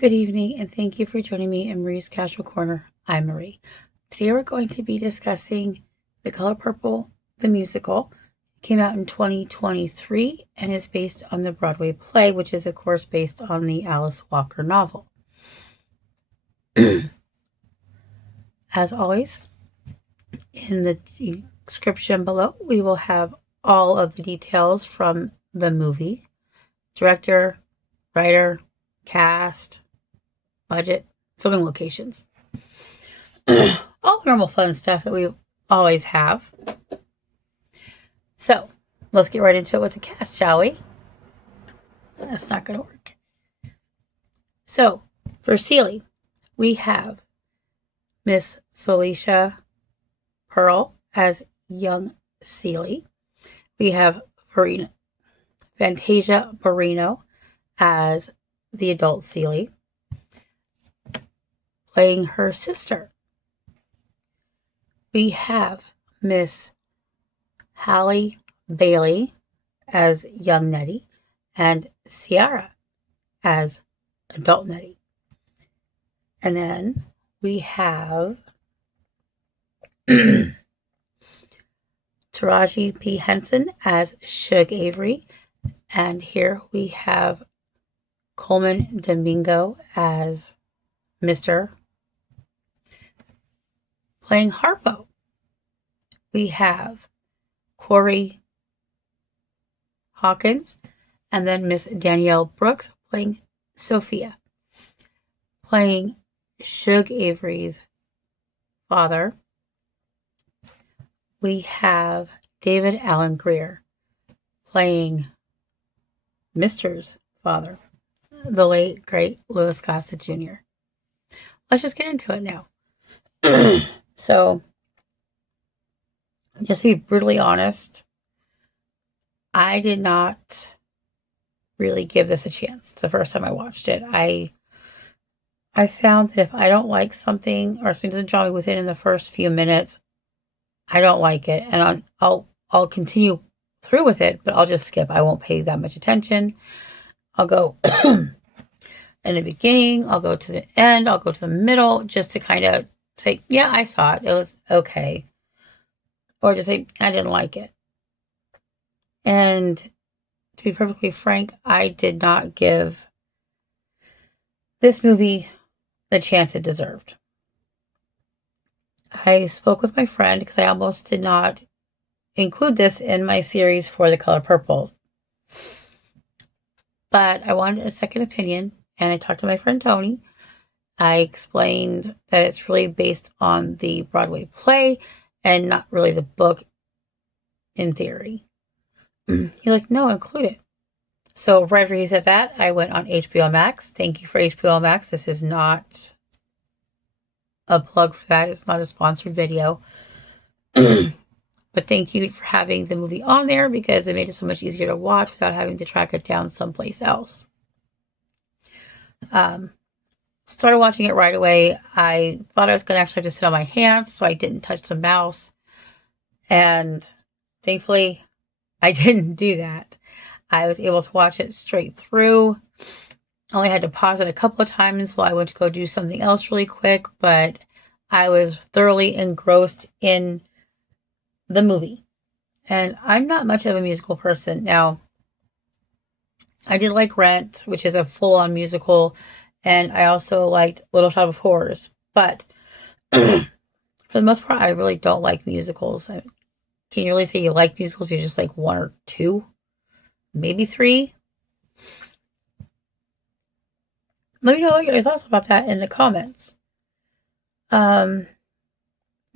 Good evening, and thank you for joining me in Marie's Casual Corner. I'm Marie. Today we're going to be discussing The Color Purple, the musical. It came out in 2023 and is based on the Broadway play, which is, of course, based on the Alice Walker novel. As always, in the description below, we will have all of the details from the movie. Director, writer, cast, budget, filming locations. All the normal fun stuff that we always have. So, let's get right into it with the cast, shall we? That's not going to work. So, for Celie, we have Miss Phylicia Pearl as young Celie. We have Fantasia Barrino as the adult Celie, playing her sister. We have Miss Halle Bailey as young Nettie and Ciara as adult Nettie. And then we have Taraji P. Hensen as Shug Avery. And here we have Coleman Domingo as Mr. Playing Harpo. We have Corey Hawkins and then Miss Danielle Brooks playing Sofia. Playing Shug Avery's father, we have David Allen Greer playing Mr.'s father, the late, great Louis Gossett Jr. Let's just get into it now. So, just to be brutally honest, I did not really give this a chance the first time I watched it. I found that if I don't like something or something doesn't draw me within in the first few minutes, I don't like it, and I'll continue through with it, but I'll just skip. I won't pay that much attention. I'll go in the beginning, I'll go to the end, I'll go to the middle, just to kind of say, yeah, I saw it. It was okay. Or just say, I didn't like it. And to be perfectly frank, I did not give this movie the chance it deserved. I spoke with my friend because I almost did not include this in my series for The Color Purple. But I wanted a second opinion, and I talked to my friend Tony. I explained that it's really based on the Broadway play and not really the book in theory. He's like, no, include it. So right after he said that, I went on HBO Max. Thank you for HBO Max. This is not a plug for that. It's not a sponsored video. But thank you for having the movie on there because it made it so much easier to watch without having to track it down someplace else. Started watching it right away. I thought I was going to actually just sit on my hands, so I didn't touch the mouse. And thankfully, I didn't do that. I was able to watch it straight through. I only had to pause it a couple of times while I went to go do something else really quick, but I was thoroughly engrossed in the movie. And I'm not much of a musical person. Now, I did like Rent, which is a full-on musical, and I also liked Little Shop of Horrors. But for the most part, I really don't like musicals. Can you really say you like musicals? You're just like one or two, maybe three. Let me know what your thoughts about that in the comments. There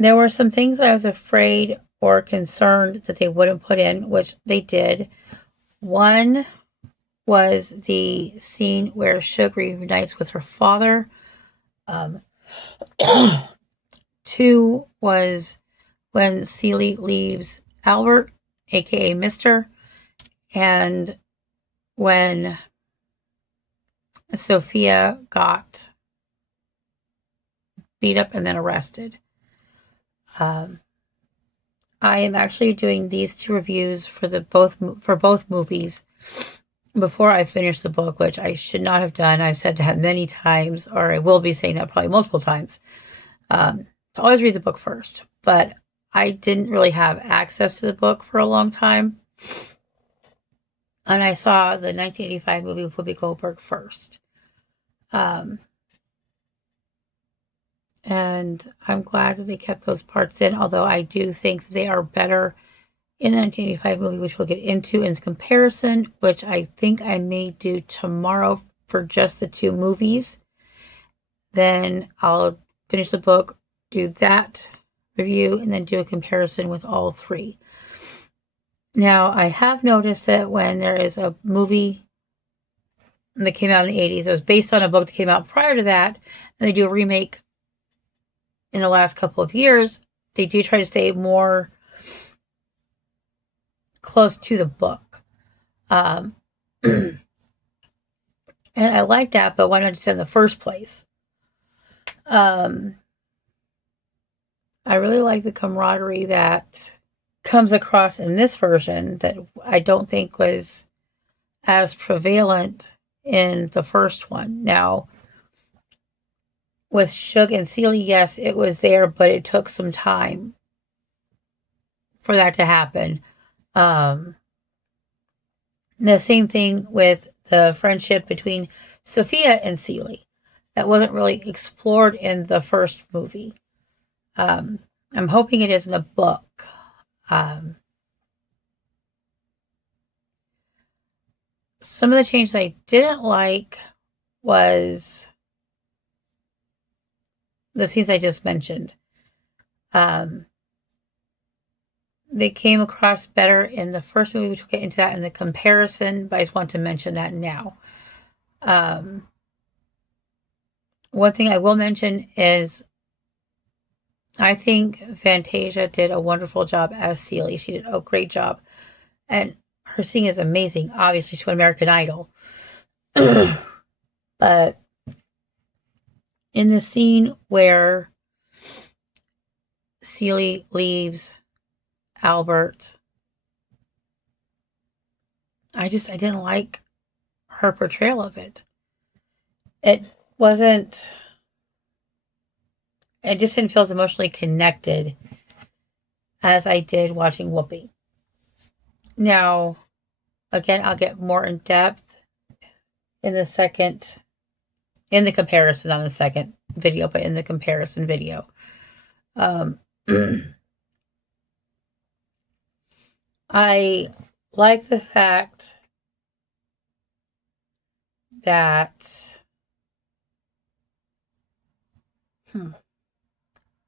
were some things that I was afraid or concerned that they wouldn't put in, which they did. One was the scene where Shug reunites with her father. Two was when Celie leaves Albert, aka Mr., and when Sofia got beat up and then arrested. I am actually doing these two reviews for both movies before I finish the book, which I should not have done. I've said that many times, or I will be saying that probably multiple times, to always read the book first. But I didn't really have access to the book for a long time. And I saw the 1985 movie with Whoopi Goldberg first. And I'm glad that they kept those parts in, although I do think they are better in the 1985 movie, which we'll get into in comparison, which I think I may do tomorrow for just the two movies. Then I'll finish the book, do that review, and then do a comparison with all three. Now, I have noticed that when there is a movie that came out in the 80s, it was based on a book that came out prior to that, and they do a remake in the last couple of years, they do try to stay more close to the book. And I like that, but why not just in the first place? I really like the camaraderie that comes across in this version that I don't think was as prevalent in the first one. Now, with Shug and Celie, yes, it was there, but it took some time for that to happen. The same thing with the friendship between Sofia and Celie. That wasn't really explored in the first movie. I'm hoping it is in the book. Some of the changes I didn't like was the scenes I just mentioned. They came across better in the first movie, which we'll get into that in the comparison, but I just want to mention that now. One thing I will mention is I think Fantasia did a wonderful job as Celie. She did a great job. And her singing is amazing. Obviously, she won American Idol. But in the scene where Celie leaves Albert, I didn't like her portrayal of it. It just didn't feel as emotionally connected as I did watching Whoopi. Now, again, I'll get more in depth in the comparison on the second video, but in the comparison video. I like the fact that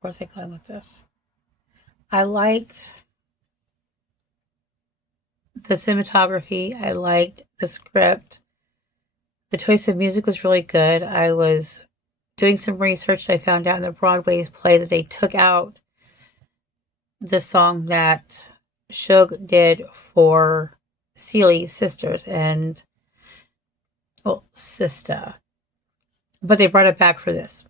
where's I going with this? I liked the cinematography. I liked the script. The choice of music was really good. I was doing some research and I found out in the Broadway play that they took out the song that Shug did for Celie Sisters and Sister, but they brought it back for this.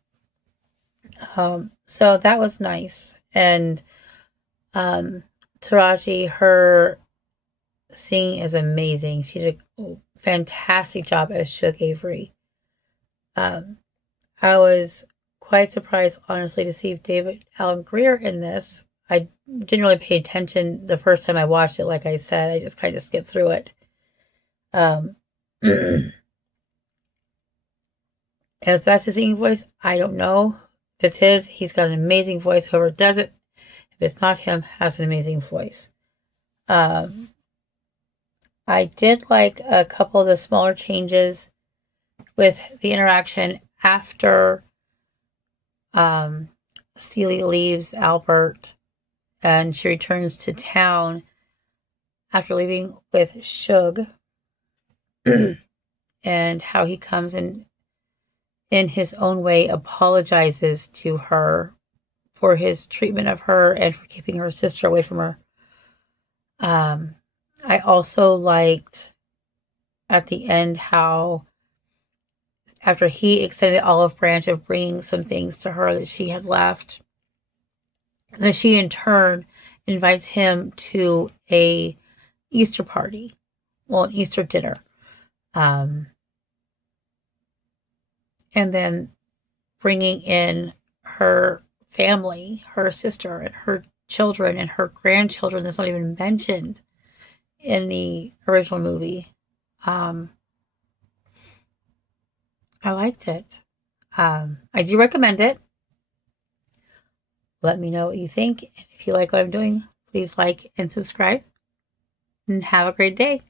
So that was nice. And Taraji, her singing is amazing. She did a fantastic job as Shug Avery. I was quite surprised, honestly, to see David Alan Grier in this. I didn't really pay attention the first time I watched it. Like I said, I just kind of skipped through it. If that's his singing voice, I don't know. If it's his, he's got an amazing voice. Whoever does it, if it's not him, has an amazing voice. I did like a couple of the smaller changes with the interaction after Celie leaves Albert and she returns to town after leaving with Shug, and how he comes in his own way apologizes to her for his treatment of her and for keeping her sister away from her. I also liked at the end how after he extended the olive branch of bringing some things to her that she had left, that she in turn invites him to a Easter party. Well, an Easter dinner. And then bringing in her family, her sister, and her children, and her grandchildren that's not even mentioned in the original movie. I liked it. I do recommend it. Let me know what you think. And if you like what I'm doing, please like and subscribe. And have a great day.